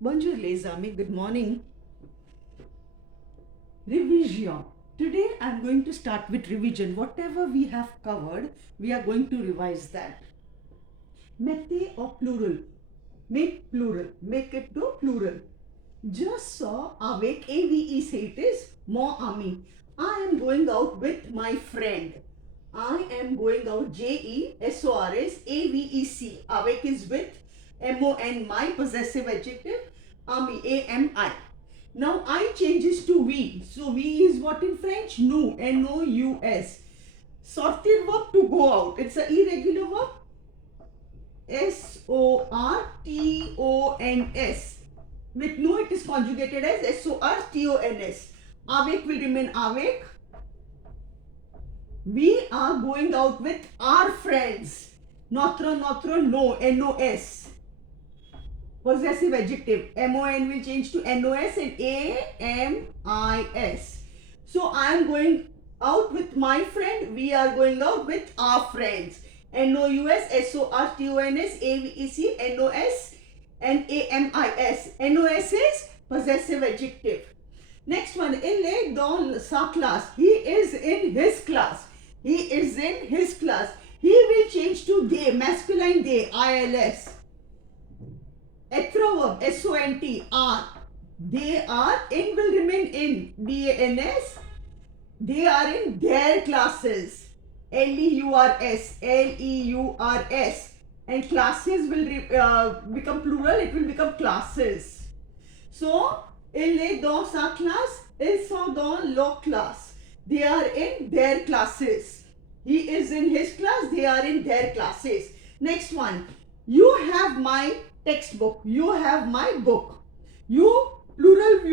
Bonjour les amis, good morning. Revision. Today I am going to start with revision. Whatever we have covered, we are going to revise that. Mettez or plural. Make plural. Make it to plural. Just saw awake, AVE say it is, more army. I am going out with my friend. I am going out, JESORS, AVEC. Awake is with, MON, my possessive adjective, army, AMI. Now I changes to V. So V is what in French? Nous, NOUS. Sorted verb to go out. It's an irregular verb. SORTONS. With no, it is conjugated as SORTONS. Awake will remain awake. We are going out with our friends. Notre, no, NOS. Possessive adjective. MON will change to NOS and AMIS. So I am going out with my friend. We are going out with our friends. NOUS, SORTONS, AVEC, NOS and AMIS. NOS is possessive adjective. Next one. Il est dans sa classe. He is in his class. He is in his class. He will change to they, masculine they, ILS. Etro verb, SONT, are. They are, in will remain in, DANS. They are in their classes. LEURS. And classes will become plural, it will become classes. So, il est dans sa classe, ils sont dans leur classe. They are in their classes. He is in his class, they are in their classes. Next one. You have my textbook. You have my book. You, plural,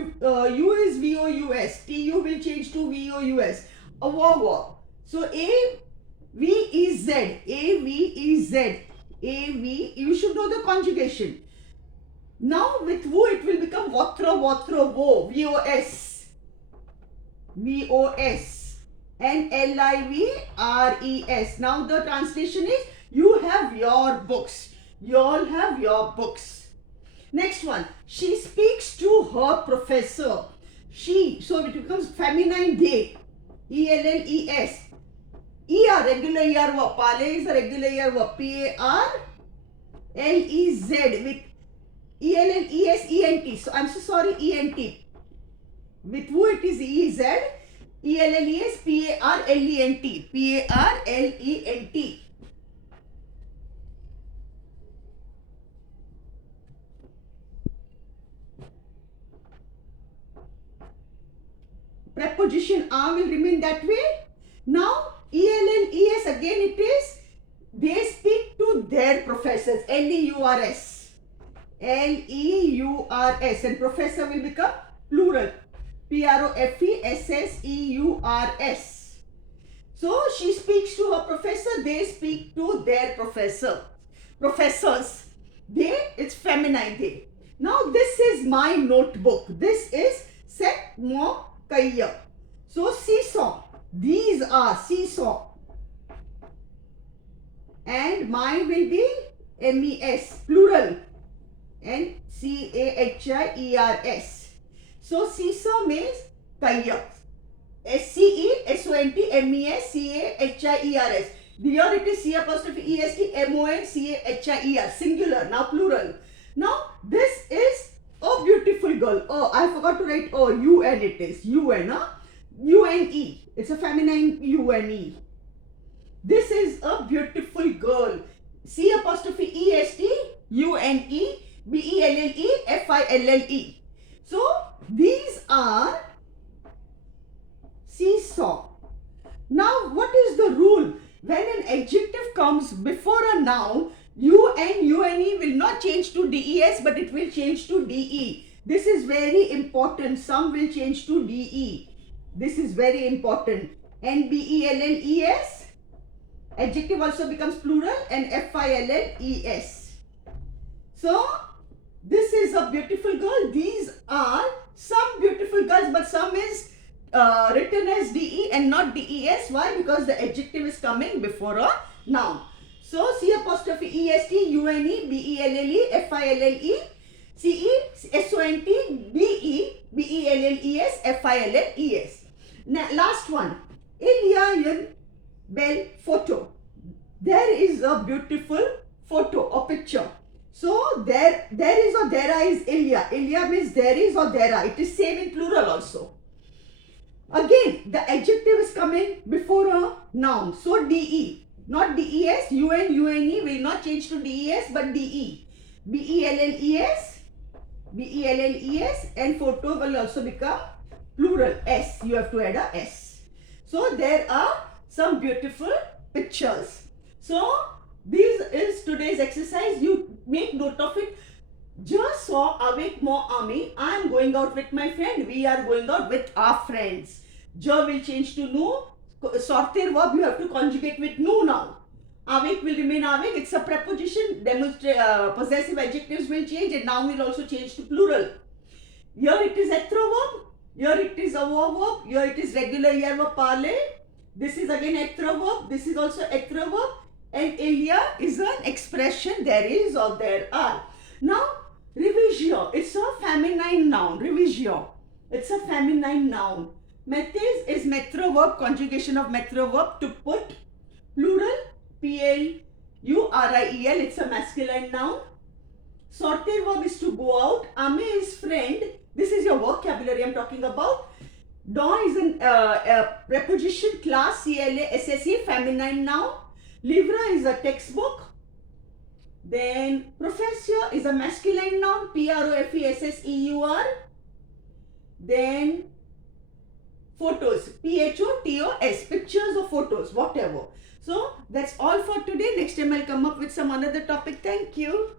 you is VOUS. TU will change to VOUS. A verb. So, AVEZ. AVEZ. AV, you should know the conjugation. Now with wo it will become votre, vo, VOS. VOS. And LIVRES. Now the translation is, you have your books. You all have your books. Next one. She speaks to her professor. She. So it becomes feminine they. ELLES. ER, regular ER verb. Parle is a regular ER verb. PARLEZ with ELLESENT. So I'm so sorry, ENT. With who it is EZ. ELLES PARLENT. PARLENT. Preposition are will remain that way. Now ELLES again it is, they speak to their professors. LEURS. LEURS and professor will become plural. PROFESSEURS. So she speaks to her professor, they speak to their professor. Professors. They, it's feminine they. Now this is my notebook. This is set mon cahier. So seesaw. These are seesaw. And mine will be MES, plural. And CAHIERS. So seesaw means cahier. SCESONTMES Here it is C'EST singular, now plural. Now this is a beautiful girl. Oh, I forgot to write UN it is. UN, huh? UNE. It's a feminine UNE. This is a beautiful girl. C'EST UNE BELLE So these are seesaw. Now what is the rule? When an adjective comes before a noun, UNE will not change to DES but it will change to DE. This is very important. Some will change to DE. This is very important. NBELLES, adjective also becomes plural, and FILLES. So this is a beautiful girl. These are some beautiful girls, but some is written as DE and not DES. Why? Because the adjective is coming before a noun. So C apostrophe EST UNE BELLE FILLE CESONTBELLES. Now, last one. Alien Bell photo. There is a beautiful photo or picture. So there is or there is Ilya. Ilya means there is or there are. It is same in plural also. Again, the adjective is coming before a noun. So DE, not DES, UN, UNE will not change to DES but DE. BELLES, BELLES, and photo will also become plural. S, you have to add a S. So there are some beautiful pictures. So this is today's exercise. You make note of it. Just saw Avec mon ami. I am going out with my friend. We are going out with our friends. Je will change to nous. Sortir verb you have to conjugate with nous now. Avec will remain avec. It's a preposition. Possessive adjectives will change and noun will also change to plural. Here it is être verb. Here it is avoir verb. Here it is regular year verb parler. This is again être verb. This is also être verb. And Ilya is an expression there is or there are. Now, revision. It's a feminine noun. Revision. It's a feminine noun. Mettez is metro verb, conjugation of metro verb to put. Plural, PLURIEL. It's a masculine noun. Sortir verb is to go out. Ame is friend. This is your vocabulary I'm talking about. Don is a preposition, class, CLASSE, feminine noun. Livre is a textbook. Then professor is a masculine noun, PROFESSEUR. Then photos, PHOTOS, pictures or photos, whatever. So that's all for today. Next time I'll come up with some another topic. Thank you.